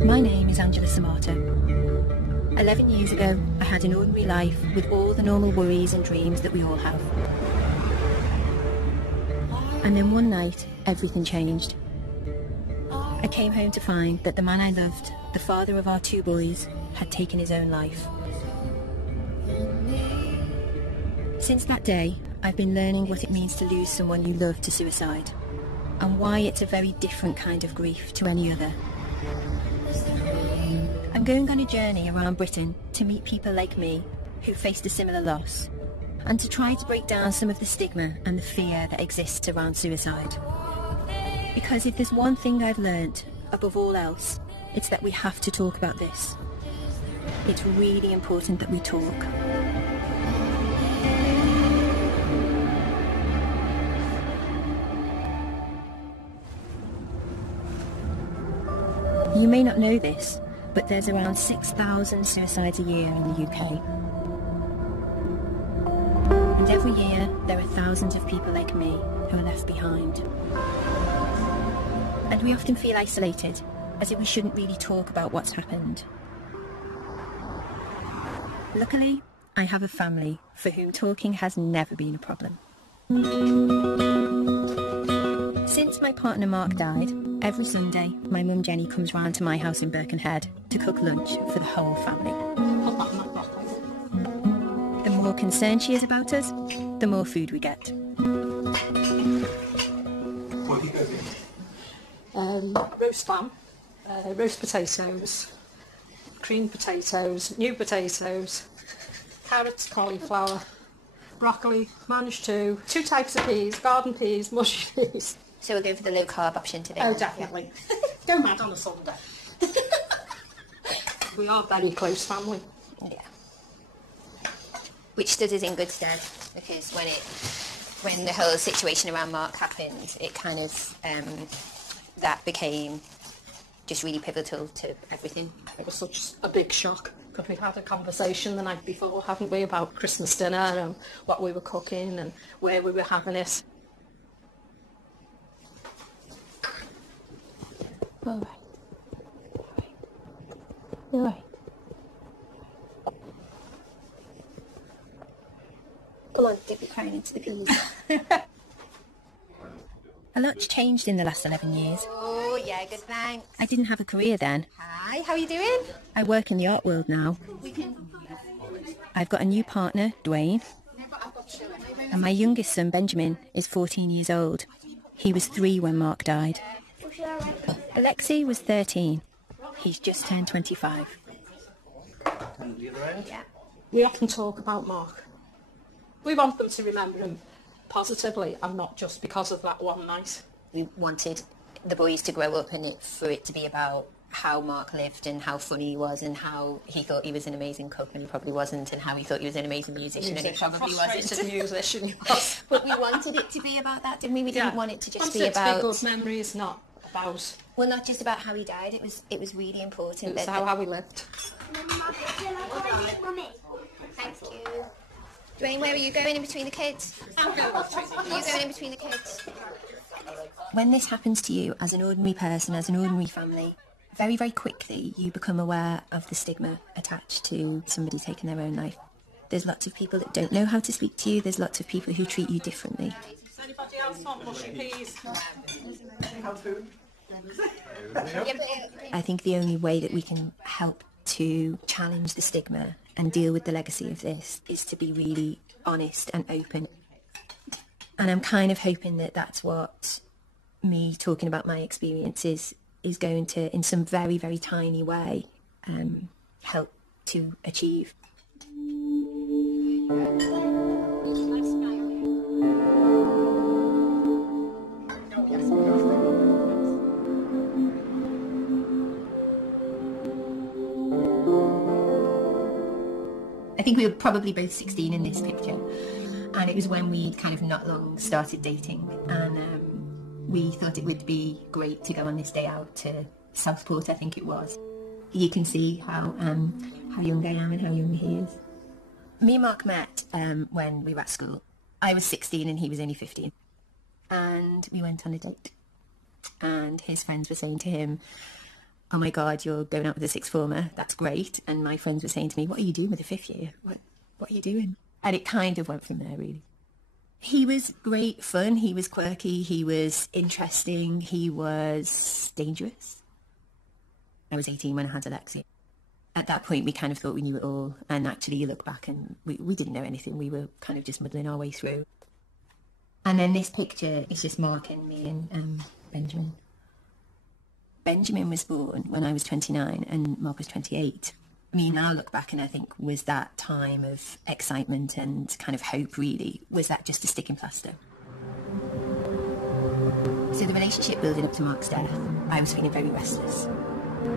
My name is Angela Samata. 11 years ago, I had an ordinary life with all the normal worries and dreams that we all have. And then one night, everything changed. I came home to find that the man I loved, the father of our 2 boys, had taken his own life. Since that day, I've been learning what it means to lose someone you love to suicide, and why it's a very different kind of grief to any other. I'm going on a journey around Britain to meet people like me who faced a similar loss, and to try to break down some of the stigma and the fear that exists around suicide. Because if there's one thing I've learnt, above all else, it's that we have to talk about this. It's really important that we talk. You may not know this, but there's around 6,000 suicides a year in the UK. And every year, there are thousands of people like me who are left behind. And we often feel isolated, as if we shouldn't really talk about what's happened. Luckily, I have a family for whom talking has never been a problem. Since my partner Mark died, every Sunday my mum Jenny comes round to my house in Birkenhead to cook lunch for the whole family. The more concerned she is about us, the more food we get. Roast lamb, roast potatoes, creamed potatoes, new potatoes, carrots, cauliflower, broccoli, managed 2 types of peas, garden peas, mushy peas. So we'll go for the low carb option today. Oh, definitely. Go mad on a Sunday. We are a very close family. Yeah. Which stood us in good stead, because when the whole situation around Mark happened, it kind of that became just really pivotal to everything. It was such a big shock, because we'd had a conversation the night before, haven't we, about Christmas dinner and what we were cooking and where we were having it. All right. All right. Come on, dip your crown into the peas. A lot's changed in the last 11 years. Oh, yeah, good, thanks. I didn't have a career then. Hi, how are you doing? I work in the art world now. I've got a new partner, Dwayne. And my youngest son, Benjamin, is 14 years old. He was 3 when Mark died. Alexei was 13. He's just turned 25. Yeah. We often talk about Mark. We want them to remember him positively and not just because of that one night. We wanted the boys to grow up and for it to be about how Mark lived and how funny he was and how he thought he was an amazing cook and he probably wasn't, and how he thought he was an amazing musician and he probably wasn't. Musician he was. But we wanted it to be about that, didn't we? We didn't want it to just be about... good memories, not about... Well, not just about how he died. It was really important. It was how he lived. Thank you. Dwayne, where are you going in between the kids? I'm going Are you going in between the kids? When this happens to you as an ordinary person, as an ordinary family, very, very quickly you become aware of the stigma attached to somebody taking their own life. There's lots of people that don't know how to speak to you. There's lots of people who treat you differently. Does anybody else want mushy peas? I think the only way that we can help to challenge the stigma and deal with the legacy of this is to be really honest and open. And I'm kind of hoping that that's what me talking about my experiences is going to, in some very, very tiny way, help to achieve. I think we were probably both 16 in this picture, and it was when we kind of not long started dating, and we thought it would be great to go on this day out to Southport, I think it was. You can see how young I am and how young he is. Me and Mark met when we were at school. I was 16 and he was only 15, and we went on a date, and his friends were saying to him, oh my God, you're going out with a sixth former, that's great. And my friends were saying to me, what are you doing with a fifth year? What are you doing? And it kind of went from there, really. He was great fun, he was quirky, he was interesting, he was dangerous. I was 18 when I had Alexia. At that point, we kind of thought we knew it all, and actually you look back and we didn't know anything. We were kind of just muddling our way through. And then this picture is just Mark and me and Benjamin. Benjamin was born when I was 29 and Mark was 28. I mean, now I look back and I think, was that time of excitement and kind of hope, really? Was that just a sticking plaster? So the relationship building up to Mark's death, I was feeling very restless.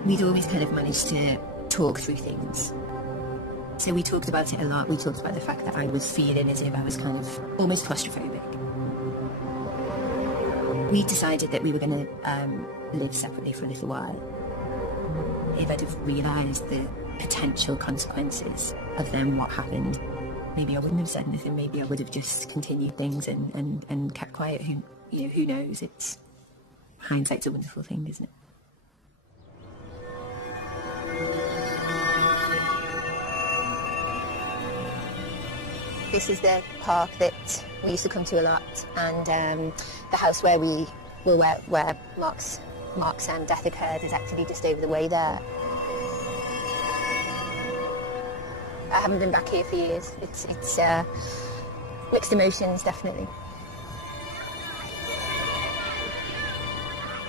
We'd always kind of managed to talk through things. So we talked about it a lot. We talked about the fact that I was feeling as if I was kind of almost claustrophobic. We decided that we were going to live separately for a little while. If I'd have realised the potential consequences of then what happened, maybe I wouldn't have said anything. Maybe I would have just continued things and kept quiet. Who knows? It's hindsight's a wonderful thing, isn't it? This is the park that we used to come to a lot, and the house where where Mark's death occurred is actually just over the way there. I haven't been back here for years. It's mixed emotions, definitely.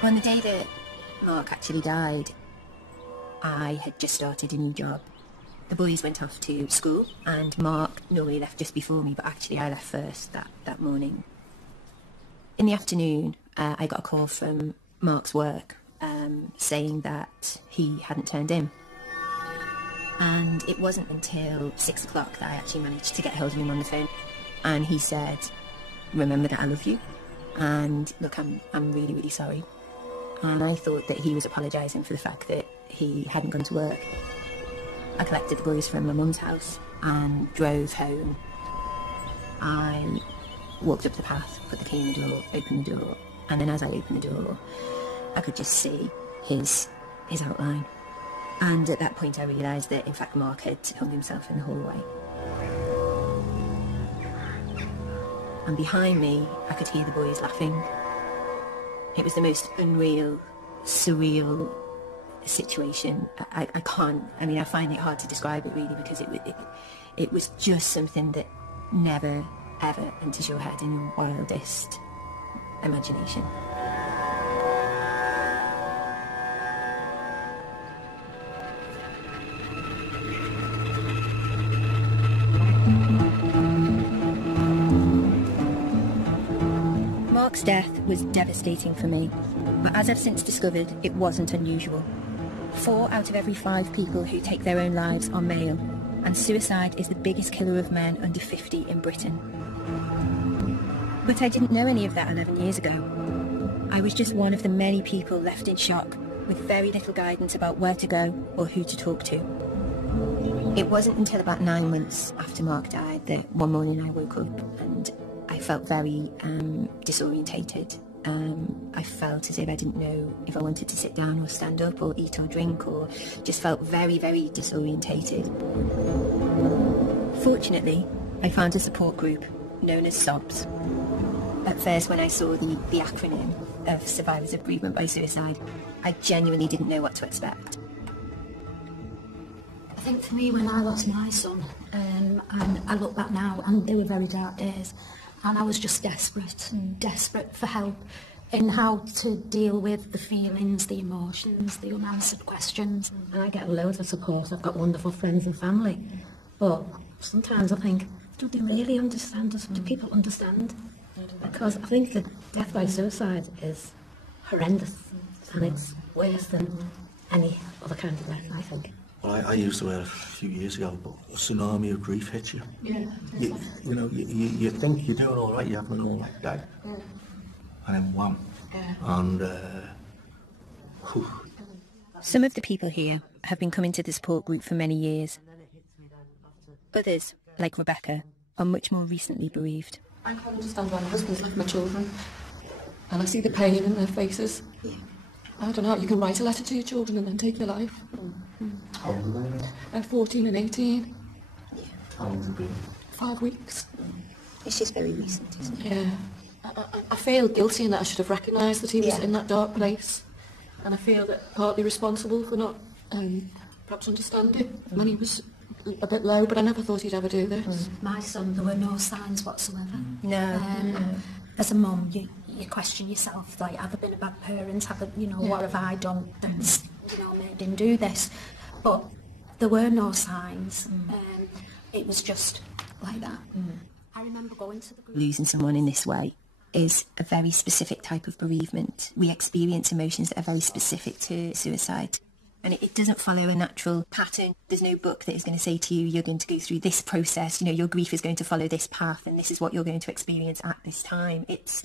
On the day that Mark actually died, I had just started a new job. The boys went off to school, and Mark normally left just before me, but actually I left first that morning. In the afternoon, I got a call from Mark's work saying that he hadn't turned in. And it wasn't until 6 o'clock that I actually managed to get hold of him on the phone. And he said, remember that I love you. And look, I'm really, really sorry. And I thought that he was apologising for the fact that he hadn't gone to work. I collected the boys from my mum's house and drove home. I walked up the path, put the key in the door, opened the door, and then as I opened the door, I could just see his outline. And at that point I realised that in fact Mark had hung himself in the hallway. And behind me I could hear the boys laughing. It was the most unreal, surreal situation. I find it hard to describe it really, because it was just something that never ever enters your head in your wildest imagination. Mark's death was devastating for me, but as I've since discovered, it wasn't unusual. 4 out of every 5 people who take their own lives are male, and suicide is the biggest killer of men under 50 in Britain. But I didn't know any of that 11 years ago. I was just one of the many people left in shock, with very little guidance about where to go or who to talk to. It wasn't until about 9 months after Mark died that one morning I woke up and I felt very disorientated. I felt as if I didn't know if I wanted to sit down or stand up or eat or drink, or just felt very, very disorientated. Fortunately, I found a support group known as SOBS. At first, when I saw the acronym of Survivors of Bereavement by Suicide, I genuinely didn't know what to expect. I think for me, when I lost my son, and I look back now, and they were very dark days, and I was just desperate for help in how to deal with the feelings, the emotions, the unanswered questions. And I get loads of support. I've got wonderful friends and family. But sometimes I think, do they really understand us? Do people understand? Because I think that death by suicide is horrendous, and it's worse than any other kind of death, I think. Well, I used the word a few years ago, but a tsunami of grief hits you. Yeah. You think you're doing all right, you're having an all right day, and then wham. Yeah. And Some of the people here have been coming to the support group for many years. Others, like Rebecca, are much more recently bereaved. I can't understand why my husband's left my children, and I see the pain in their faces. I don't know, you can write a letter to your children and then take your life. How old are they? 14 and 18. How long has it been? 5 weeks. It's just very recent, isn't it? Yeah. I feel guilty in that I should have recognised that he was Yeah. in that dark place. And I feel that partly responsible for not perhaps understanding when he was a bit low, but I never thought he'd ever do this. My son, there were no signs whatsoever. No. As a mum, you question yourself, like, have I been a bad parent? Have I, what have I done that's, made him do this? But there were no signs. It was just like that. I remember going to the group. Losing someone in this way is a very specific type of bereavement. We experience emotions that are very specific to suicide. And it doesn't follow a natural pattern. There's no book that is going to say to you, you're going to go through this process, your grief is going to follow this path, and this is what you're going to experience at this time. It's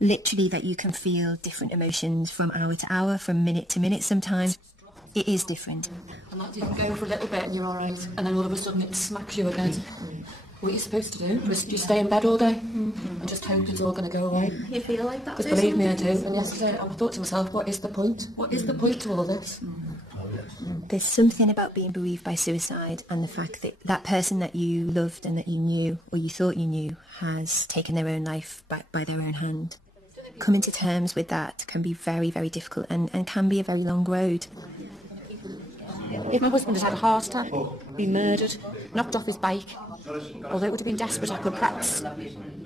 literally that you can feel different emotions from hour to hour, from minute to minute sometimes. It is different. And that you can go for a little bit and you're all right, and then all of a sudden it smacks you again. What you're supposed to do is you stay in bed all day and just hope it's all going to go away. You feel like that? Because believe me, I do. And yesterday I thought to myself, what is the point? What is the point to all this? There's something about being bereaved by suicide and the fact that that person that you loved and that you knew, or you thought you knew, has taken their own life by their own hand. Coming to terms with that can be very, very difficult and can be a very long road. If my husband had had a heart attack, been murdered, knocked off his bike, although it would have been desperate, I could perhaps,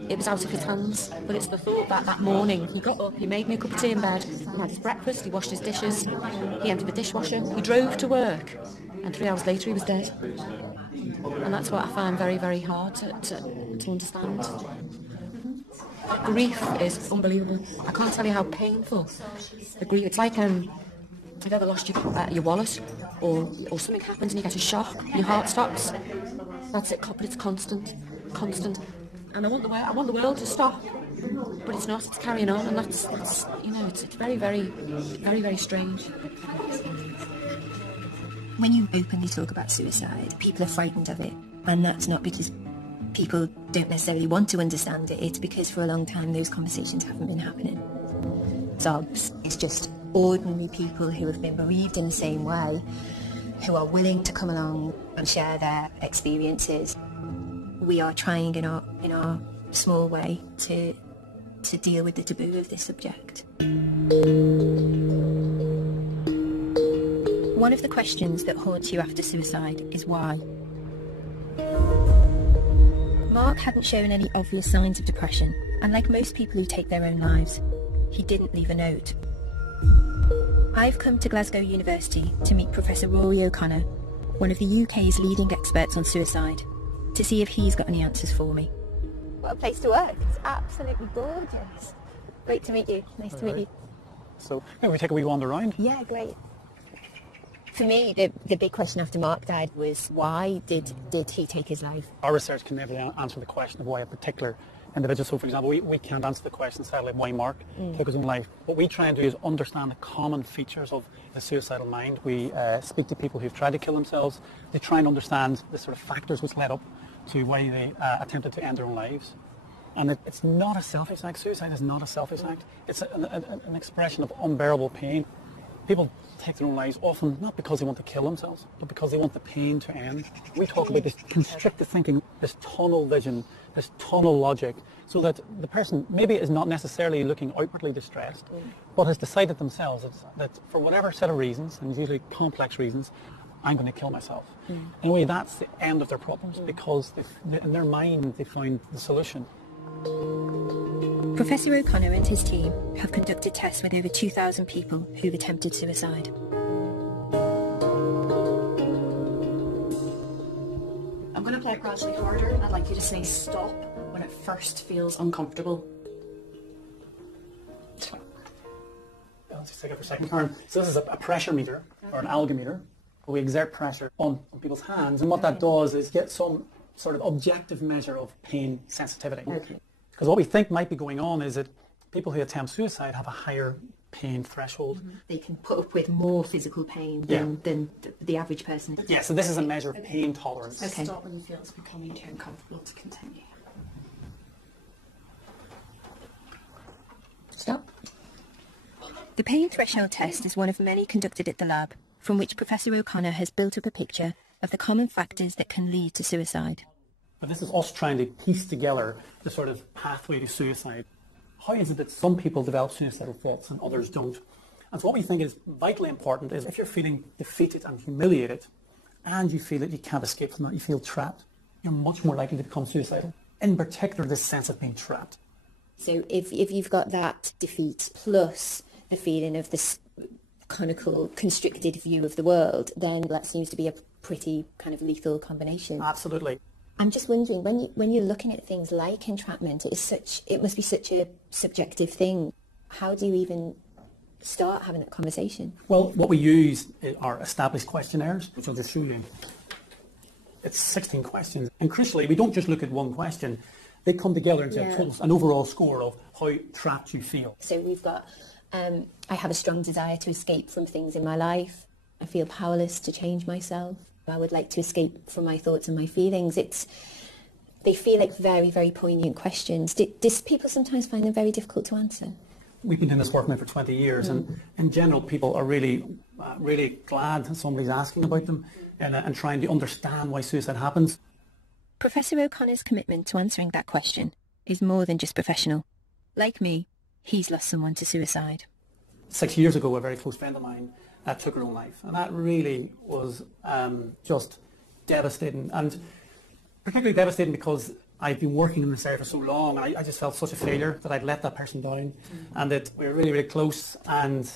it was out of his hands. But it's the thought that morning he got up, he made me a cup of tea in bed, he had his breakfast, he washed his dishes, he emptied the dishwasher, he drove to work, and 3 hours later he was dead. And that's what I find very, very hard to understand. Grief is unbelievable. I can't tell you how painful the grief. It's like you've ever lost your wallet, or something happens and you get a shock, your heart stops. That's it, but it's constant. And I want the world to stop, but it's not. It's carrying on, and that's it's very, very, very, very strange. When you openly talk about suicide, people are frightened of it, and that's not because people don't necessarily want to understand it. It's because for a long time those conversations haven't been happening. SOBS is just ordinary people who have been bereaved in the same way, who are willing to come along and share their experiences. We are trying in our small way to deal with the taboo of this subject. One of the questions that haunts you after suicide is why. Mark hadn't shown any obvious signs of depression, and like most people who take their own lives, he didn't leave a note. I've come to Glasgow University to meet Professor Rory O'Connor, one of the UK's leading experts on suicide, to see if he's got any answers for me. What a place to work. It's absolutely gorgeous. Great to meet you. Nice to meet you. So, maybe we take a wee wander around. Yeah, great. For me, the big question after Mark died was why did he take his life? Our research can never answer the question of why a particular individual. So, for example, we can't answer the question, sadly, why Mark took his own life. What we try and do is understand the common features of a suicidal mind. We speak to people who've tried to kill themselves. They try and understand the sort of factors which led up to why they attempted to end their own lives. And it's not a selfish act. Suicide is not a selfish act. It's an expression of unbearable pain. People take their own lives often not because they want to kill themselves, but because they want the pain to end. We talk about this constricted thinking, this tunnel vision, this tunnel logic, so that the person maybe is not necessarily looking outwardly distressed, but has decided themselves that for whatever set of reasons, and usually complex reasons, I'm going to kill myself. In a way, that's the end of their problems, because in their mind they find the solution. Professor O'Connor and his team have conducted tests with over 2,000 people who've attempted suicide. I'm going to play it gradually harder, and I'd like you to say stop when it first feels uncomfortable. Let's just take it for a second, Karen. So this is a pressure meter, or an algometer, where we exert pressure on people's hands, and what that does is get some sort of objective measure of pain sensitivity. Okay. Because what we think might be going on is that people who attempt suicide have a higher pain threshold. They can put up with more physical pain than the average person. Yeah, so this is a measure of pain tolerance. Okay. Stop when you feel it's becoming too uncomfortable to continue. Stop. The pain threshold test is one of many conducted at the lab, from which Professor O'Connor has built up a picture of the common factors that can lead to suicide. But this is us trying to piece together the sort of pathway to suicide. How is it that some people develop suicidal thoughts and others don't? And so what we think is vitally important is if you're feeling defeated and humiliated and you feel that you can't escape from that, you feel trapped, you're much more likely to become suicidal. In particular, this sense of being trapped. So if you've got that defeat plus the feeling of this conical, constricted view of the world, then that seems to be a pretty kind of lethal combination. Absolutely. I'm just wondering, when you're looking at things like entrapment, it must be such a subjective thing. How do you even start having that conversation? Well, what we use are established questionnaires, which I'll just show you. It's 16 questions. And crucially, we don't just look at one question. They come together and say an overall score of how trapped you feel. So we've got, I have a strong desire to escape from things in my life. I feel powerless to change myself. I would like to escape from my thoughts and my feelings. They feel like very, very poignant questions. Do people sometimes find them very difficult to answer? We've been doing this work now for 20 years, and in general, people are really glad that somebody's asking about them and trying to understand why suicide happens. Professor O'Connor's commitment to answering that question is more than just professional. Like me, he's lost someone to suicide. 6 years ago, a very close friend of mine took her own life, and that really was just devastating, and particularly devastating because I've been working in this area for so long. I just felt such a failure that I'd let that person down, and that we were really, really close, and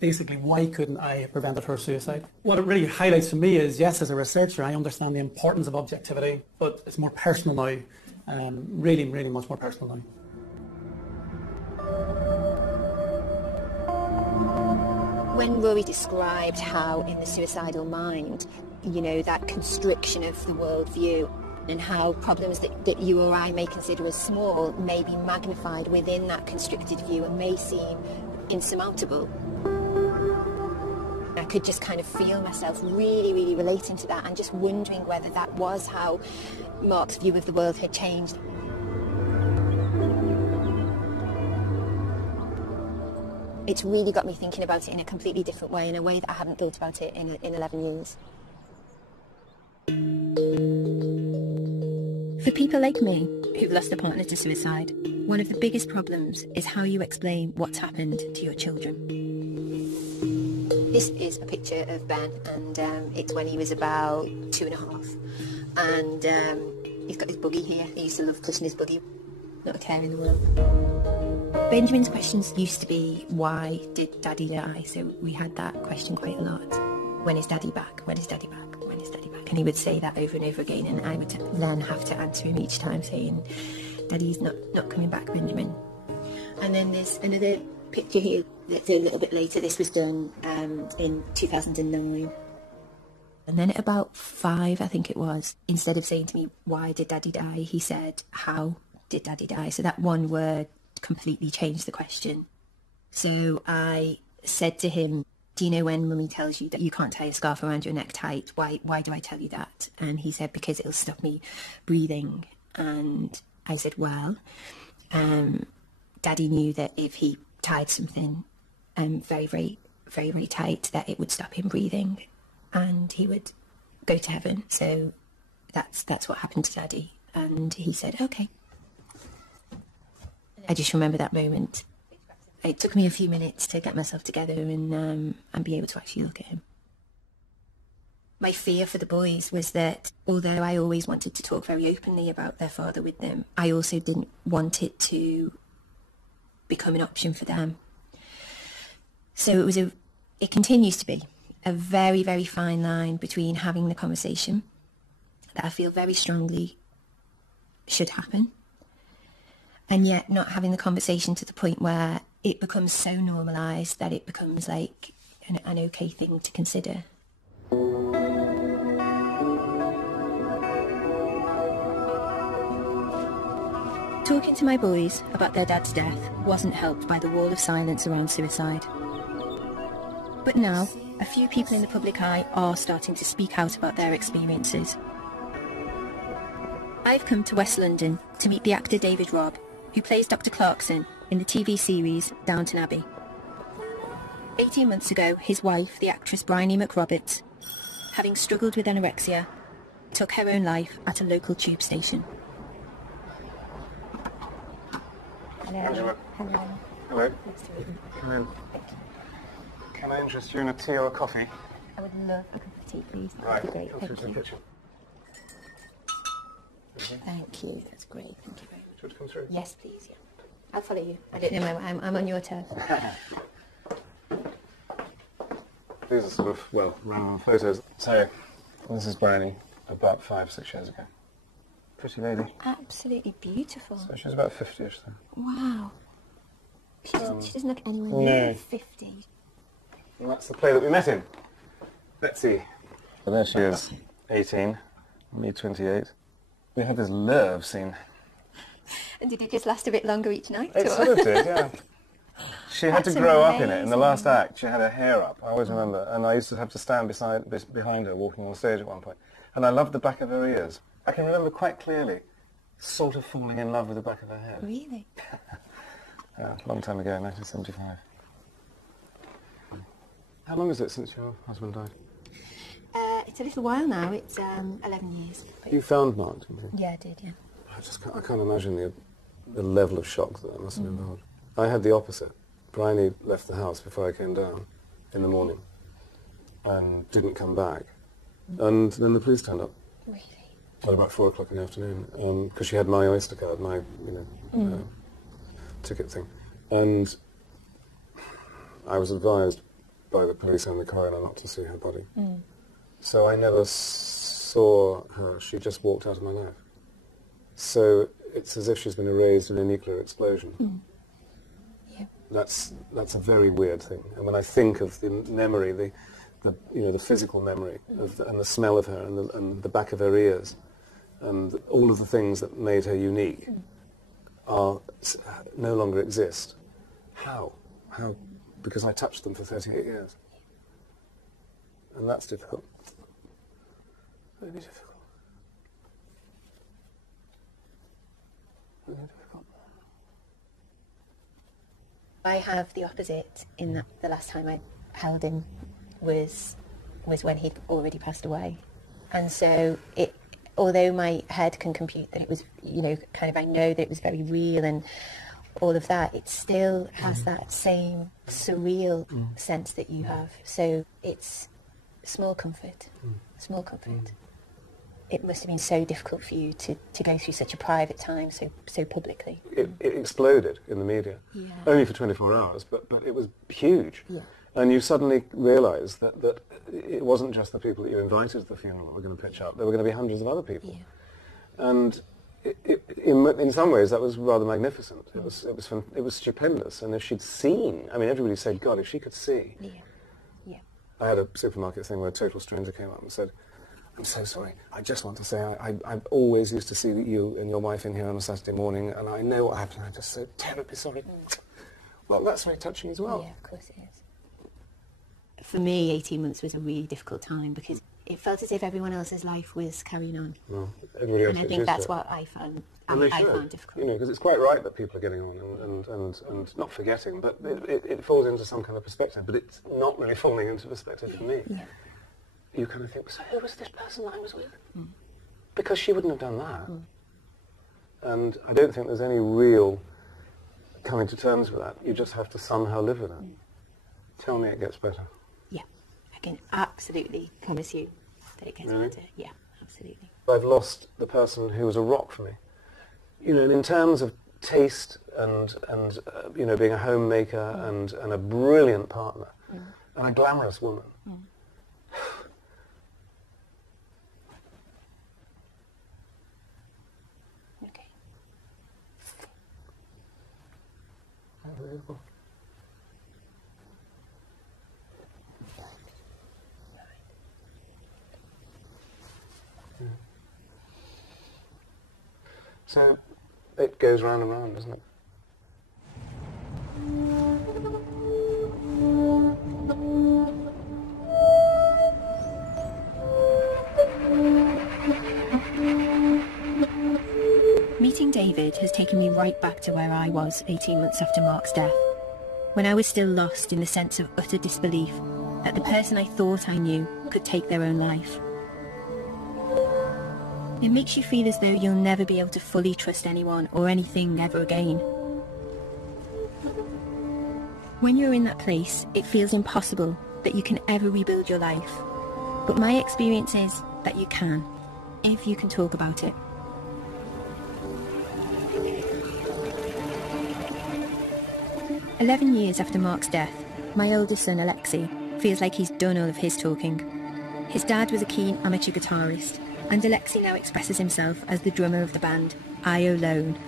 basically, why couldn't I have prevented her suicide? What it really highlights to me is, yes, as a researcher, I understand the importance of objectivity, but it's more personal now, really, really much more personal now. When Rory described how in the suicidal mind, that constriction of the worldview and how problems that you or I may consider as small may be magnified within that constricted view and may seem insurmountable. I could just kind of feel myself really, really relating to that and just wondering whether that was how Mark's view of the world had changed. It's really got me thinking about it in a completely different way, in a way that I haven't thought about it in 11 years. For people like me, who've lost a partner to suicide, one of the biggest problems is how you explain what's happened to your children. This is a picture of Ben, and it's when he was about 2.5. And he's got his buggy here. He used to love pushing his buggy. Not a care in the world. Benjamin's questions used to be, why did Daddy die? So we had that question quite a lot. When is Daddy back? When is Daddy back? When is Daddy back? And he would say that over and over again, and I would then have to answer him each time saying, Daddy's not coming back, Benjamin. And then there's another picture here that's a little bit later. This was done in 2009. And then at about 5, I think it was, instead of saying to me, why did Daddy die? He said, how did Daddy die? So that one word completely changed the question. So I said to him, do you know when Mummy tells you that you can't tie a scarf around your neck tight? Why do I tell you that? And he said, because it'll stop me breathing. And I said, well, Daddy knew that if he tied something very, very, very, very tight, that it would stop him breathing and he would go to heaven. So that's what happened to Daddy. And he said, okay. I just remember that moment. It took me a few minutes to get myself together and be able to actually look at him. My fear for the boys was that although I always wanted to talk very openly about their father with them, I also didn't want it to become an option for them. So it continues to be a very, very fine line between having the conversation that I feel very strongly should happen, and yet not having the conversation to the point where it becomes so normalised that it becomes like an okay thing to consider. Talking to my boys about their dad's death wasn't helped by the wall of silence around suicide. But now, a few people in the public eye are starting to speak out about their experiences. I've come to West London to meet the actor David Robb, who plays Dr. Clarkson in the TV series Downton Abbey. 18 months ago, his wife, the actress Bryony McRoberts, having struggled with anorexia, took her own life at a local tube station. Hello. Hello. Hello. Come in. Can I interest you in a tea or a coffee? I would love a cup of tea, please. Right. That'd be great. Come Thank through to the you. kitchen. Thank you. That's great. Thank you very much. Should we come through? Yes, please. Yeah. I'll follow you. I don't know. I'm on your turf. These are sort of, well, random photos. So, this is Bryony, about 5-6 years ago. Pretty lady. Absolutely beautiful. So she's about 50ish then. Wow. She doesn't look anywhere No. near 50. And that's the play that we met in. Betsy. So there she is, 18, me 28. We had this love scene. And did it just last a bit longer each night? It or? sort of did, yeah. She had to That's grow up in it. In the amazing. last act, she had her hair up, I always remember. And I used to have to stand behind her, walking on stage at one point. And I loved the back of her ears. I can remember quite clearly sort of falling in love with the back of her hair. Really? Yeah, a long time ago, 1975. How long is it since your husband died? It's a little while now. It's 11 years. But You found Mark, didn't you? yeah, I did, yeah. I can't imagine the level of shock that must have involved. I had the opposite. Bryony left the house before I came down in the morning and didn't come back. And then the police turned up Really? at about 4 o'clock in the afternoon because she had my Oyster card, my ticket thing. And I was advised by the police and the coroner not to see her body. So I never saw her. She just walked out of my life. So it's as if she's been erased in a nuclear explosion. Yeah. That's a very weird thing. And when I think of the memory, the physical memory and the smell of her and the back of her ears and all of the things that made her unique are no longer exist. How? Because I touched them for 38 years. And that's difficult. Really difficult. Really difficult. I have the opposite in that the last time I held him was when he'd already passed away. And so although my head can compute that it was, I know that it was very real and all of that, it still has that same surreal sense that you have. So it's small comfort. It must have been so difficult for you to go through such a private time so publicly. It exploded in the media. Yeah. Only for 24 hours, but it was huge. Yeah. And you suddenly realise that it wasn't just the people that you invited to the funeral that were going to pitch up. There were going to be hundreds of other people. Yeah. And in some ways that was rather magnificent. It was stupendous. And if she'd seen, everybody said, God, if she could see. Yeah. Yeah. I had a supermarket thing where a total stranger came up and said, I'm so sorry. I just want to say I've always used to see you and your wife in here on a Saturday morning, and I know what happened. I'm just so terribly sorry. Well, that's very touching as well. Yeah, of course it is. For me, 18 months was a really difficult time because it felt as if everyone else's life was carrying on. Well, everybody else And I gets think used that's to it. what I found And they I should, found difficult. because it's quite right that people are getting on and not forgetting, but it falls into some kind of perspective. But it's not really falling into perspective for me. Yeah. You kind of think, so who was this person that I was with? Because she wouldn't have done that. And I don't think there's any real coming to terms with that. You just have to somehow live with it. Tell me it gets better. Yeah, I can absolutely promise you that it gets Really? better. Yeah, absolutely. I've lost the person who was a rock for me. And in terms of taste and being a homemaker and a brilliant partner and a glamorous woman. Okay. Unbelievable. So it goes round and round, doesn't it? Meeting David has taken me right back to where I was 18 months after Mark's death. when I was still lost in the sense of utter disbelief that the person I thought I knew could take their own life. It makes you feel as though you'll never be able to fully trust anyone or anything ever again. When you're in that place, it feels impossible that you can ever rebuild your life. But my experience is that you can, if you can talk about it. "11 years after Mark's death, my oldest son Alexei feels like he's done all of his talking. His dad was a keen amateur guitarist, and Alexei now expresses himself as the drummer of the band I Alone.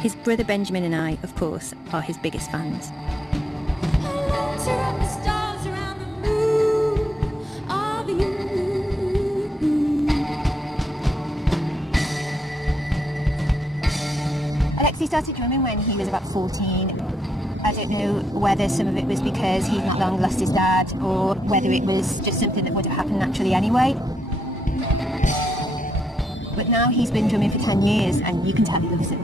His brother Benjamin and I, of course, are his biggest fans. Alexei started drumming when he was about 14. I don't know whether some of it was because he'd not long lost his dad or whether it was just something that would have happened naturally anyway. But now he's been drumming for 10 years and you can tell he loves it.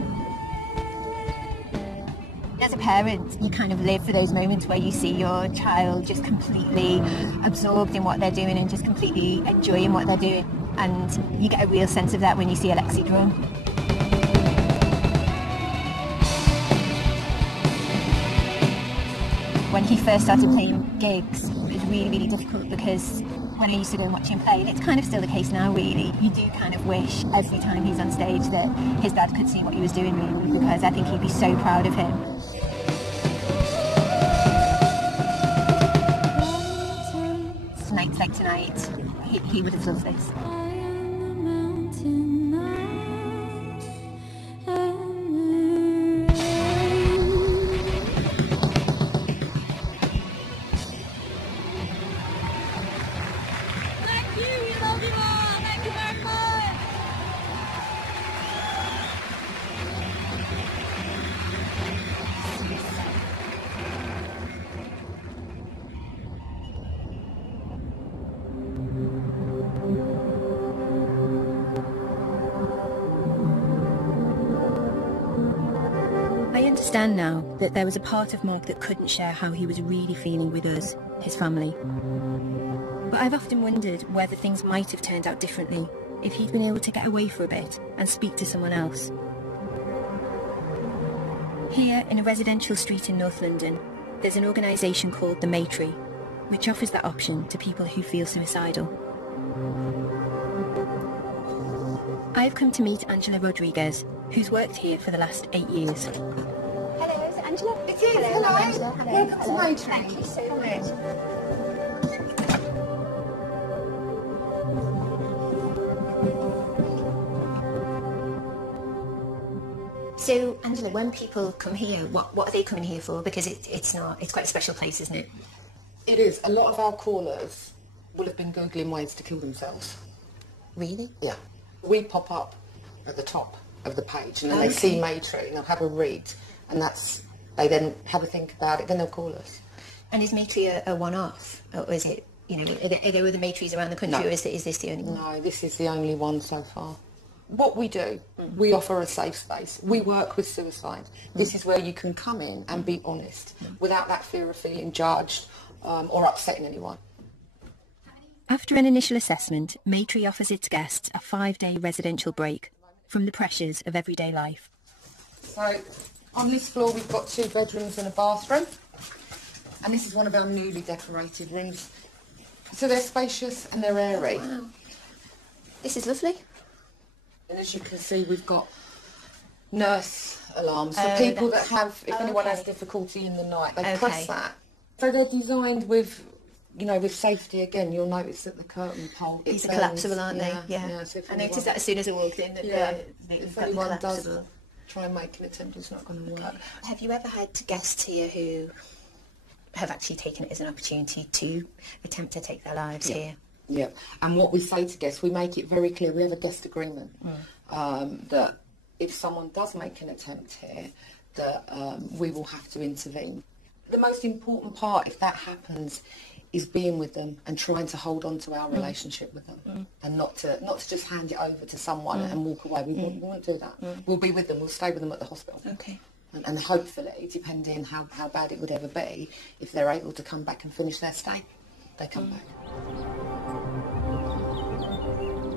As a parent, you kind of live for those moments where you see your child just completely absorbed in what they're doing and just completely enjoying what they're doing. And you get a real sense of that when you see Alexei drum. When he first started playing gigs, it was really, really difficult because when I used to go and watch him play, and it's kind of still the case now really, you do kind of wish every time he's on stage that his dad could see what he was doing really, because I think he'd be so proud of him. Nights like tonight, he would have loved this. I understand now that there was a part of Mark that couldn't share how he was really feeling with us, his family. But I've often wondered whether things might have turned out differently if he'd been able to get away for a bit and speak to someone else. Here, in a residential street in North London, there's an organisation called the Maytree, which offers that option to people who feel suicidal. I've come to meet Angela Rodriguez, who's worked here for the last 8 years. Hello, is it Angela? It is. Hello, Angela. Welcome to Maytree. Thank you so much. So, Angela, when people come here, what are they coming here for? Because it's quite a special place, isn't it? It is. A lot of our callers will have been Googling ways to kill themselves. Really? Yeah. We pop up at the top of the page and then they see Maytree and they'll have a read and they then have a think about it, then they'll call us. And is Maytree a one-off? Or is it, are there other Maytrees around the country, No. or is this the only one? No, this is the only one so far. What we do, we offer a safe space. We work with suicide. This is where you can come in and be honest without that fear of feeling judged or upsetting anyone. After an initial assessment, Maytree offers its guests a 5-day residential break from the pressures of everyday life. So on this floor we've got 2 bedrooms and a bathroom, and this is one of our newly decorated rooms. So they're spacious and they're airy. Wow. This is lovely. And as you can see, we've got nurse alarms for people that have, if anyone has difficulty in the night, they press that. So they're designed with, with safety. Again, you'll notice that the curtain pole... These are collapsible, aren't they? Yeah. So I noticed that as soon as I walked in. That if anyone does try and make an attempt, it's not going to work. Have you ever had guests here who have actually taken it as an opportunity to attempt to take their lives here? Yeah, and what we say to guests, we make it very clear, we have a guest agreement, that if someone does make an attempt here, that we will have to intervene. the most important part, if that happens, is being with them and trying to hold on to our relationship with them, and not to just hand it over to someone and walk away. We won't do that. We'll be with them. We'll stay with them at the hospital. Okay. And hopefully, depending how bad it would ever be, if they're able to come back and finish their stay, they come back.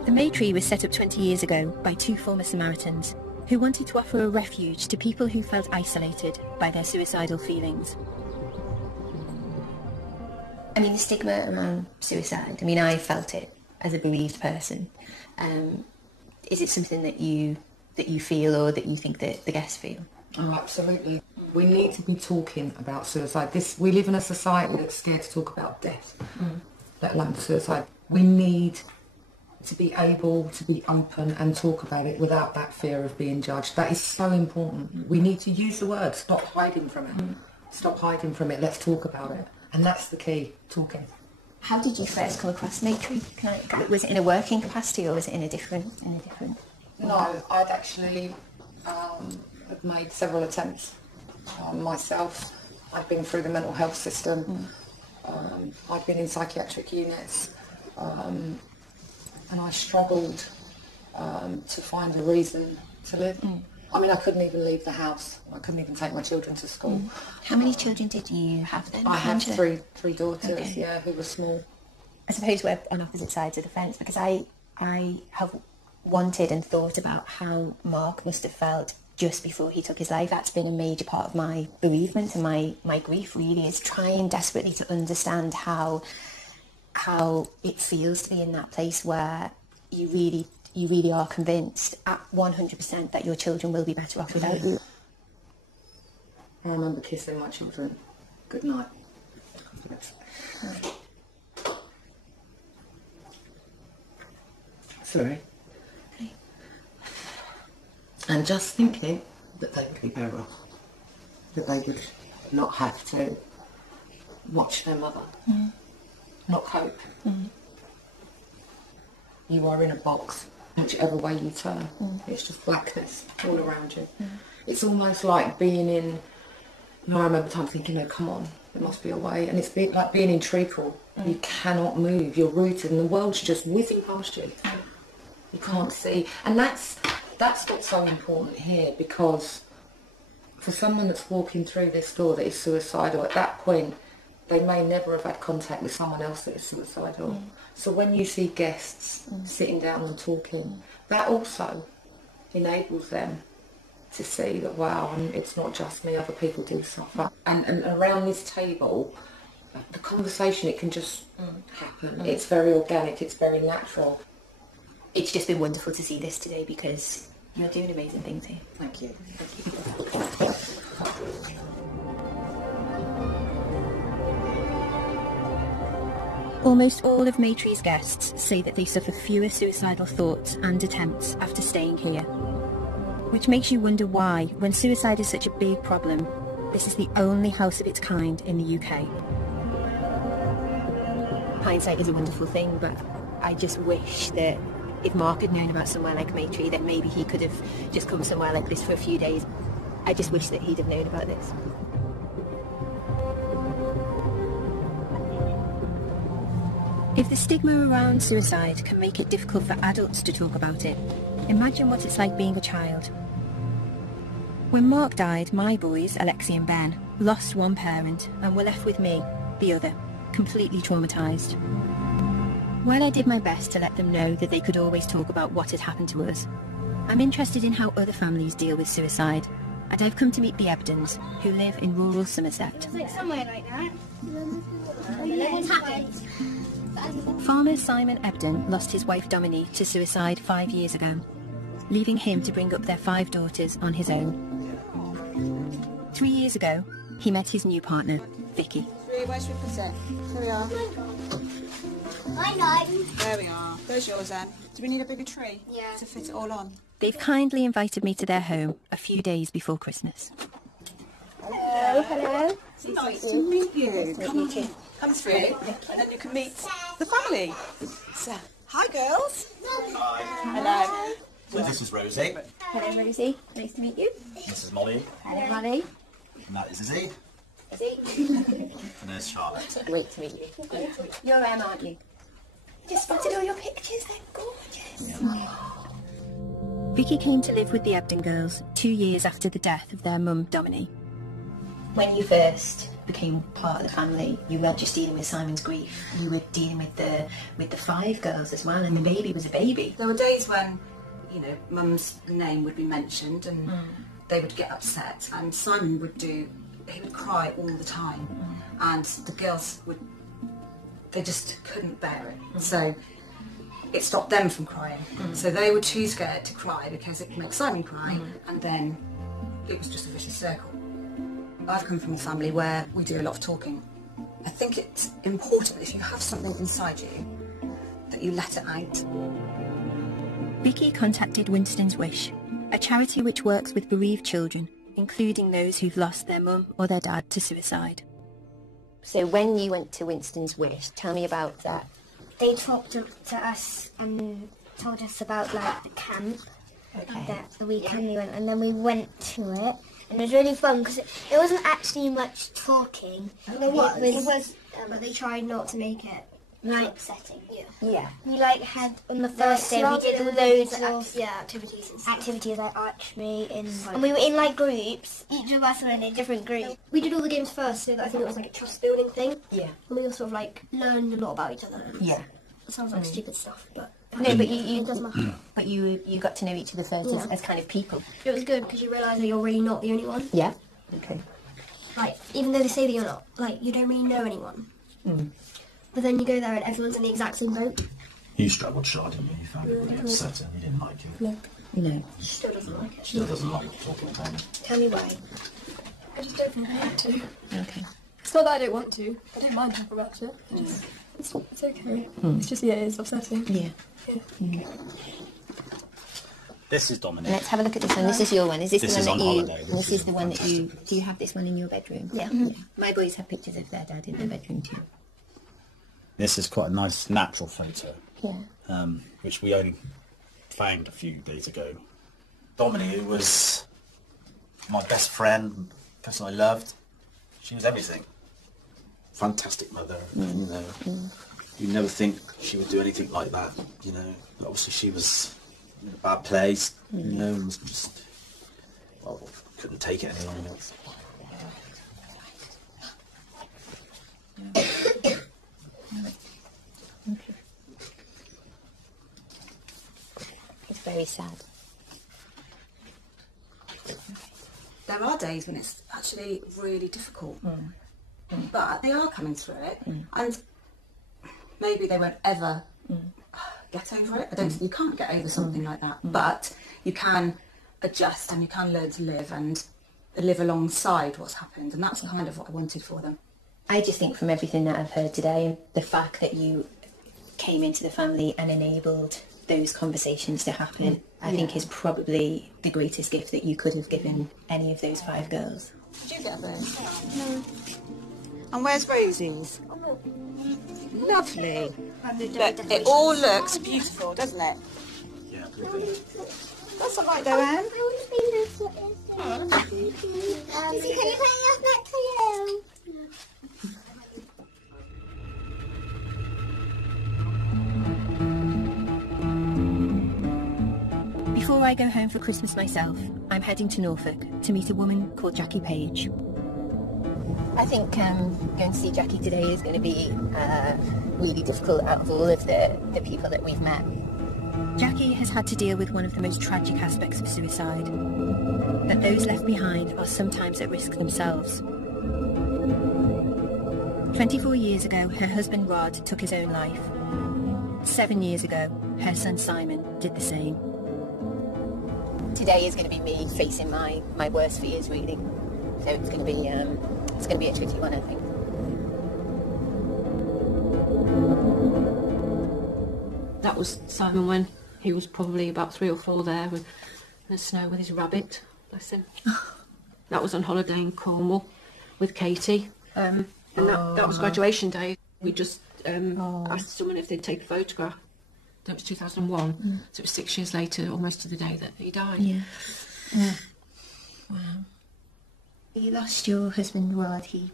The Maytree was set up 20 years ago by two former Samaritans who wanted to offer a refuge to people who felt isolated by their suicidal feelings. I mean, the stigma around suicide, I mean, I felt it as a bereaved person. Is it something that you feel, or that you think that the guests feel? Oh, absolutely. We need to be talking about suicide. We live in a society that's scared to talk about death, let alone suicide. We need to be able to be open and talk about it without that fear of being judged. That is so important. We need to use the word. Stop hiding from it. Stop hiding from it. Let's talk about it. And that's the key, talking. How did you first come across Maytree? Was it in a working capacity, or was it in a different? No, I'd actually had made several attempts myself. I'd been through the mental health system. I'd been in psychiatric units, and I struggled to find a reason to live. I mean, I couldn't even leave the house. I couldn't even take my children to school. How many children did you have then? I had three daughters, who were small. I suppose we're on opposite sides of the fence, because I have wanted and thought about how Mark must have felt just before he took his life. That's been a major part of my bereavement and my grief, really, is trying desperately to understand how it feels to be in that place where you really are convinced at 100% that your children will be better off without you. I remember kissing my children. Good night. Sorry. Okay. And just thinking that they would be better off. That they would not have to watch their mother. Not cope. You are in a box. Whichever way you turn, it's just blackness all around you. It's almost like being in, I remember times thinking, no, come on, there must be a way. And it's like being in treacle. You cannot move, you're rooted, and the world's just whizzing past you. You can't see. And that's what's so important here, because for someone that's walking through this door that is suicidal, at that point, they may never have had contact with someone else that is suicidal. So when you see guests sitting down and talking, that also enables them to see that, wow, it's not just me, other people do suffer. And around this table, the conversation, it can just happen. It's very organic, it's very natural. It's just been wonderful to see this today, because you're doing amazing things here. Thank you. Almost all of Maytree's guests say that they suffer fewer suicidal thoughts and attempts after staying here. Which makes you wonder why, when suicide is such a big problem, this is the only house of its kind in the UK. Hindsight is a wonderful thing, but I just wish that if Mark had known about somewhere like Maytree, that maybe he could have just come somewhere like this for a few days. I just wish that he'd have known about this. If the stigma around suicide can make it difficult for adults to talk about it, imagine what it's like being a child. When Mark died, my boys, Alexi and Ben, lost one parent and were left with me, the other, completely traumatised. While I did my best to let them know that they could always talk about what had happened to us, I'm interested in how other families deal with suicide, and I've come to meet the Ebdons, who live in rural Somerset. It's like somewhere like that. What's happened? Farmer Simon Ebdon lost his wife Dominique to suicide 5 years ago, leaving him to bring up their 5 daughters on his own. 3 years ago, he met his new partner, Vicky. Where should we put it? Here we are. I know. There we are. There's yours then. Do we need a bigger tree? Yeah. To fit it all on? They've kindly invited me to their home a few days before Christmas. Hello, hello. It's nice to meet you. Come on. Come through, and then you can meet the family. So, hi, girls. Hello. So this is Rosie. Hello, Rosie. Nice to meet you. This is Molly. Hello, Molly. And that is Izzy. And there's Charlotte. Great to meet you. You're Em, aren't you? Just spotted all your pictures, they're gorgeous. Yeah. Vicky came to live with the Ebden girls 2 years after the death of their mum, Dominique. When you first became part of the family, you weren't just dealing with Simon's grief, you were dealing with the 5 girls as well, and the baby was a baby. There were days when, you know, Mum's name would be mentioned and they would get upset, and Simon would cry all the time, and the girls they just couldn't bear it. So it stopped them from crying. So they were too scared to cry because it makes Simon cry, and then it was just a vicious circle. I've come from a family where we do a lot of talking. I think it's important if you have something inside you that you let it out. Vicky contacted Winston's Wish, a charity which works with bereaved children, including those who've lost their mum or their dad to suicide. So when you went to Winston's Wish, tell me about that. They talked to us and told us about like the camp that the weekend we went, and then we went to it, and it was really fun because it wasn't actually much talking. It was, but they tried not to make it upsetting. Yeah. We like had on the first day we did loads of activities like archery and we were in like groups. Each of us were in a different group. We did all the games first, so that I think it was like a trust building thing. Yeah. And we all sort of like learned a lot about each other. Yeah. It sounds like stupid stuff, but no, but it doesn't matter. But you got to know each other first as kind of people. It was good because you realise that you're really not the only one. Yeah. Okay. Like even though they say that you're not, like you don't really know anyone. But then you go there and everyone's in the exact same boat. You struggled, Charlotte, didn't you? You found it really upsetting. You didn't like it. No. No. She still doesn't like it. Still doesn't like talking about it. Tell me why. I just don't think I want to. Okay. It's not that I don't want to. I don't mind talking about it. It's okay. It's just, yeah, it's upsetting. Yeah. This is Dominic. Let's have a look at this one. This is your one. Is this This the is one that on you? holiday. This is the one that you. Do you have this one in your bedroom? Yeah. My boys have pictures of their dad in their bedroom too. This is quite a nice natural photo, Yeah. which we only found a few days ago. Dominic, who was my best friend, person I loved, she was everything. Fantastic mother, you know. You'd never think she would do anything like that, you know. But obviously she was in a bad place, you know, and was just, well, couldn't take it any longer. Okay. It's very sad. There are days when it's actually really difficult, but they are coming through it, and maybe they won't ever get over it. I don't think you can't get over something like that, but you can adjust and you can learn to live and live alongside what's happened, and that's kind of what I wanted for them. I just think from everything that I've heard today, the fact that you came into the family and enabled those conversations to happen, I think is probably the greatest gift that you could have given any of those 5 girls. Did you get those? No. And where's Rosie's? Lovely. But it all looks beautiful, doesn't it? Yeah. That's all right though, Anne. Can you play us next to you? Before I go home for Christmas myself, I'm heading to Norfolk to meet a woman called Jackie Page. I think going to see Jackie today is going to be really difficult out of all of the people that we've met. Jackie has had to deal with one of the most tragic aspects of suicide, that those left behind are sometimes at risk themselves. 24 years ago, her husband Rod took his own life. 7 years ago, her son Simon did the same. Today is going to be me facing my worst fears, really. So it's going to be a tricky one, I think. That was Simon when he was probably about 3 or 4 there in the snow with his rabbit, bless him. That was on holiday in Cornwall with Katie. And that was graduation day. We just asked someone if they'd take a photograph. That was 2001, so it was 6 years later, almost to the day that he died. Yeah. Wow. You lost your husband, Rod. He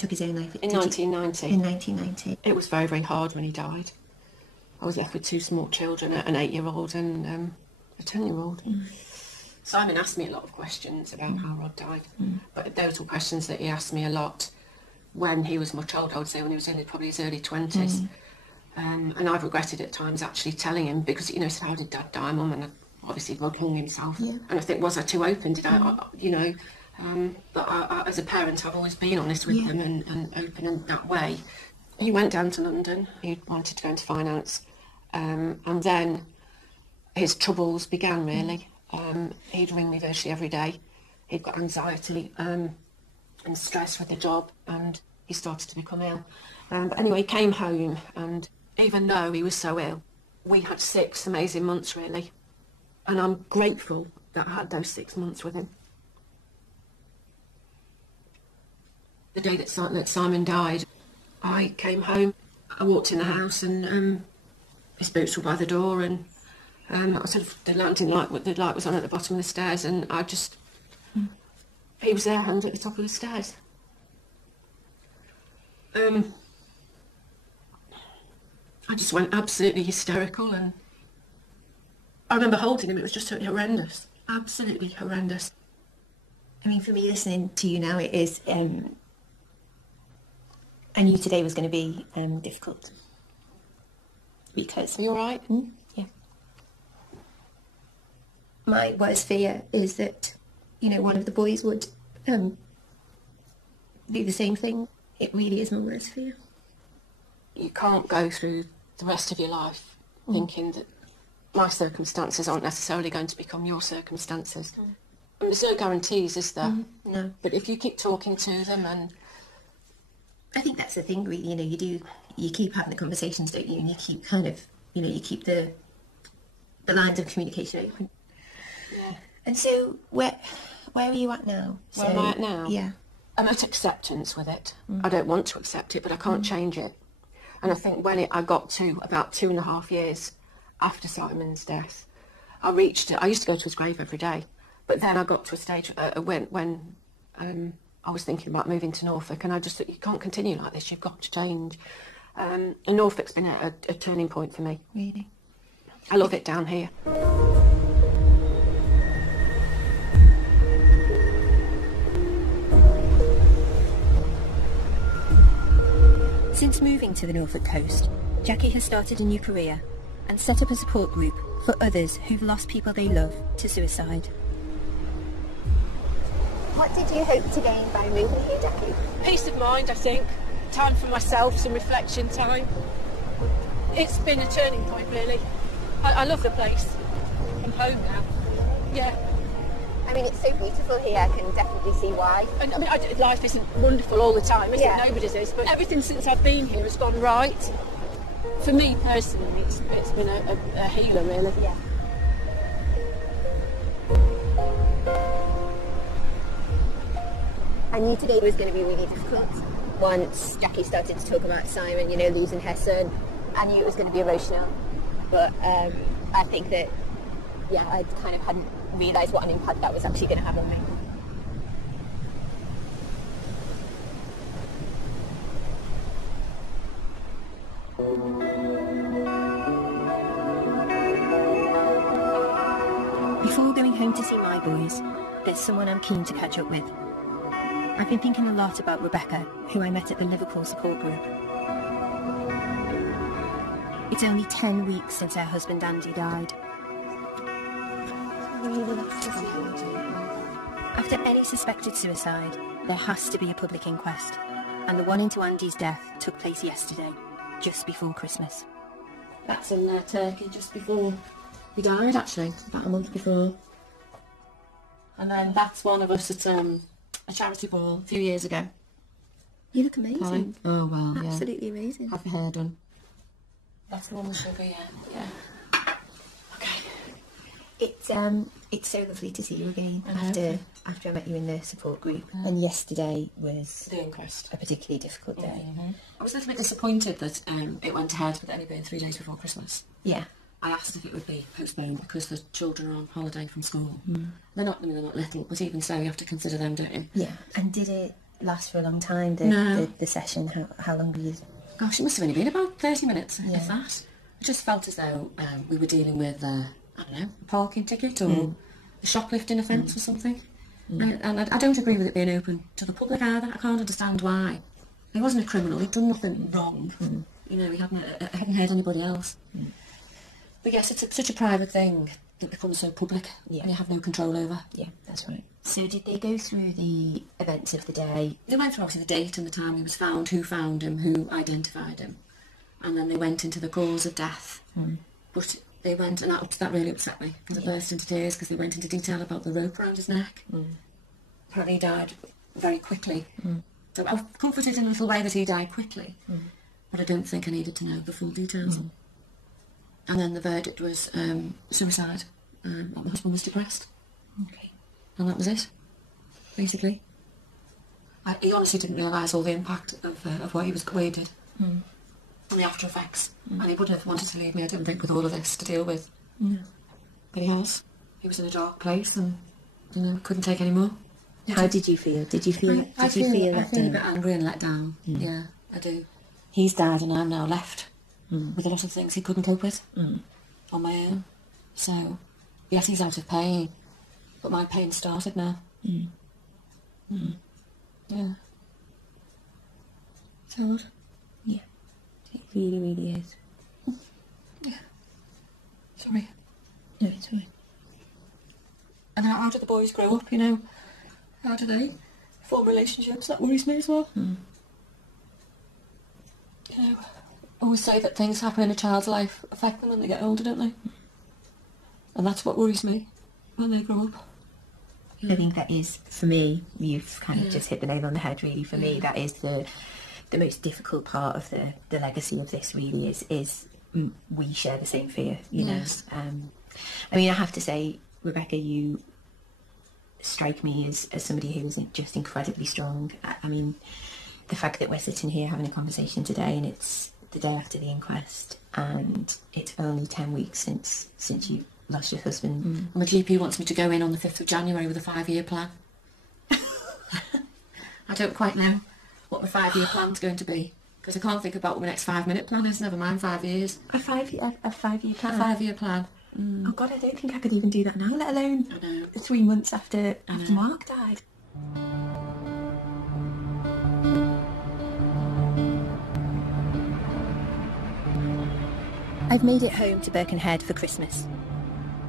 took his own life? In 1990. In 1990. It was very, very hard when he died. I was left with 2 small children, an 8-year-old and a 10-year-old. Simon asked me a lot of questions about how Rod died, but those were questions that he asked me a lot when he was much older. I would say when he was in probably his early 20s. And I've regretted at times actually telling him, because, he said, how did Dad die, Mum? And obviously Rod hung himself. And I think, was I too open? Did I, but as a parent, I've always been honest with them and open in that way. He went down to London. He wanted to go into finance. And then his troubles began, really. He'd ring me virtually every day. He'd got anxiety and stress with the job, and he started to become ill. But anyway, he came home, and even though he was so ill, we had 6 amazing months, really. And I'm grateful that I had those 6 months with him. The day that Simon died, I came home, I walked in the house, and his boots were by the door, and the light was on at the bottom of the stairs, and he was there and at the top of the stairs. I just went absolutely hysterical, and I remember holding him. It was just horrendous, absolutely horrendous. I mean, for me, listening to you now, it is. I knew today was going to be difficult. Because. Are you all right? Yeah. My worst fear is that, one of the boys would do the same thing. It really is my worst fear. You can't go through the rest of your life thinking that my circumstances aren't necessarily going to become your circumstances. There's no guarantees, is there? No. But if you keep talking to them, and I think that's the thing, really. You keep having the conversations, don't you? And you keep kind of, you keep the lines of communication open. Yeah. And so, where are you at now? Where am I at now? Yeah. I'm at acceptance with it. I don't want to accept it, but I can't change it. And I think when I got to about 2.5 years after Simon's death, I reached it. I used to go to his grave every day, but then I got to a stage when I was thinking about moving to Norfolk, and I just thought, you can't continue like this. You've got to change. And Norfolk's been a turning point for me. Really? I love it down here. Since moving to the Norfolk coast, Jackie has started a new career and set up a support group for others who've lost people they love to suicide. What did you hope to gain by moving here, Jackie? Peace of mind, I think. Time for myself, some reflection time. It's been a turning point, really. I love the place. I'm home now. Yeah. I mean, it's so beautiful here, I can definitely see why. And I mean, life isn't wonderful all the time, is it? Nobody's is, but everything since I've been here has gone right. For me personally, it's been a healer, really. Yeah. I knew today was going to be really difficult. Once Jackie started to talk about Simon, losing her son, I knew it was going to be emotional. But I think that, I kind of hadn't realised what an impact that was actually going to have on me. Before going home to see my boys, there's someone I'm keen to catch up with. I've been thinking a lot about Rebecca, who I met at the Liverpool support group. It's only 10 weeks since her husband Andy died. After any suspected suicide, there has to be a public inquest, and the one into Andy's death took place yesterday, just before Christmas. That's in Turkey just before he died, actually, about a month before. And then that's one of us at a charity ball a few years ago. You look amazing. Oh, well, Absolutely amazing. Have your hair done. That's the one with sugar, yeah. It's so lovely to see you again after I met you in the support group. And yesterday was the inquest. A particularly difficult day. I was a little bit disappointed that it went ahead with it only being 3 days before Christmas. Yeah. I asked if it would be postponed because the children are on holiday from school. They're not little, but even so, you have to consider them, don't you? Yeah. And did it last for a long time, the session? How long were you... Gosh, it must have only been about 30 minutes, if that. It just felt as though we were dealing with, I don't know, a parking ticket or a shoplifting offence or something. And I don't agree with it being open to the public either. I can't understand why. He wasn't a criminal, he'd done nothing wrong. You know, he hadn't hurt anybody else. But yes, it's such a private thing that becomes so public and you have no control over. Yeah, that's right. So did they go through the events of the day? They went through obviously the date and the time he was found, who found him, who identified him. And then they went into the cause of death. But they went, and that really upset me. I burst into tears because they went into detail about the rope around his neck. Apparently he died very quickly. So I was comforted in a little way that he died quickly. But I don't think I needed to know the full details. And then the verdict was suicide. My husband was depressed. Okay. And that was it, basically. He honestly didn't realise all the impact of what he did. And the after effects. And he wouldn't have wanted to leave me, I don't think, with all of this to deal with. But he has. He was in a dark place and, you know, couldn't take any more. How did you feel? Did you feel I feel let a down? bit angry and let down. Yeah, I do. He's died and I'm now left with a lot of things he couldn't cope with on my own. So, yes, he's out of pain, but my pain started now. Yeah. It's hard. Yeah. It really, really is. Yeah. Sorry. No, it's fine. And how do the boys grow up, you know? How do they form relationships? That worries me as well. You know, I always say that things happen in a child's life affect them when they get older, don't they? And that's what worries me, when they grow up. I think that is, for me, you've kind of just hit the nail on the head, really. For me, that is the most difficult part of the legacy of this, really, is we share the same fear, you know. I mean, I have to say, Rebecca, you strike me as somebody who is just incredibly strong. I mean, the fact that we're sitting here having a conversation today and it's the day after the inquest and it's only 10 weeks since you lost your husband. And the GP wants me to go in on the 5th of January with a 5-year plan. I don't quite know what the 5-year plan's going to be, because I can't think about what my next 5-minute plan is, never mind 5 years. A 5-year plan? A 5-year plan. Oh God, I don't think I could even do that now, let alone 3 months after Mark died. I've made it home to Birkenhead for Christmas.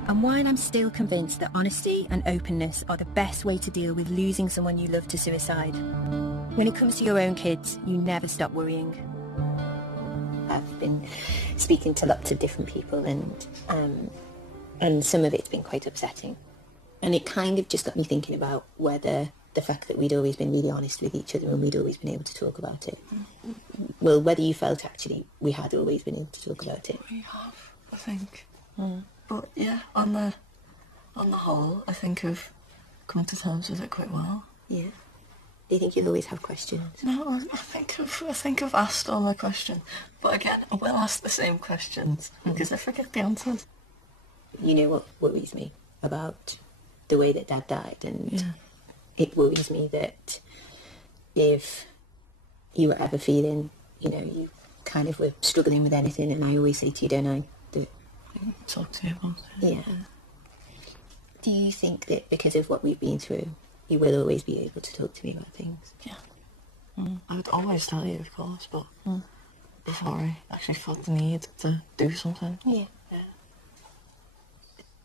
And while I'm still convinced that honesty and openness are the best way to deal with losing someone you love to suicide, when it comes to your own kids, you never stop worrying. I've been speaking to lots of different people and some of it's been quite upsetting. And it kind of just got me thinking about whether the fact that we'd always been really honest with each other and we'd always been able to talk about it, well, whether you felt actually we had always been able to talk about it. We have, I think. But yeah, on the whole, I think I've come to terms with it quite well. Yeah. Do you think you'll always have questions? No, I think I've asked all my questions. But again, I will ask the same questions because I forget the answers. You know what worries me about the way that Dad died, and it worries me that if you were ever feeling, you know, you kind of were struggling with anything, and I always say to you, don't I, that talk to you about it. Yeah. Do you think that because of what we've been through, you will always be able to talk to me about things? Yeah. I would always tell you, of course, but before I actually felt the need to do something. Yeah.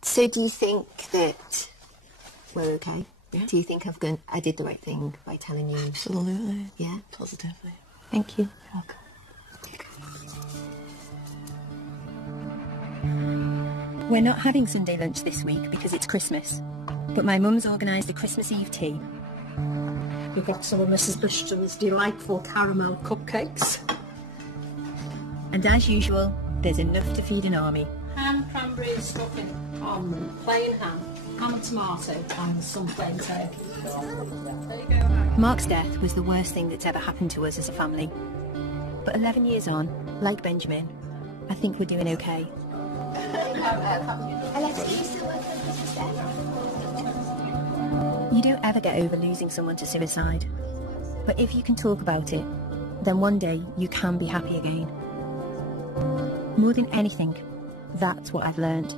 So do you think that we're okay? Yeah. Do you think I did the right thing by telling you? Absolutely. Yeah? Positively. Thank you. You're welcome. We're not having Sunday lunch this week because it's Christmas, but my mum's organised a Christmas Eve tea. We've got some of Mrs. Bishton's delightful caramel cupcakes. And as usual, there's enough to feed an army. Ham, cranberry, stuffing on plain ham and tomato, and some plain turkey. There you go. Mark's death was the worst thing that's ever happened to us as a family. But 11 years on, like Benjamin, I think we're doing okay. You don't ever get over losing someone to suicide. But if you can talk about it, then one day you can be happy again. More than anything, that's what I've learned.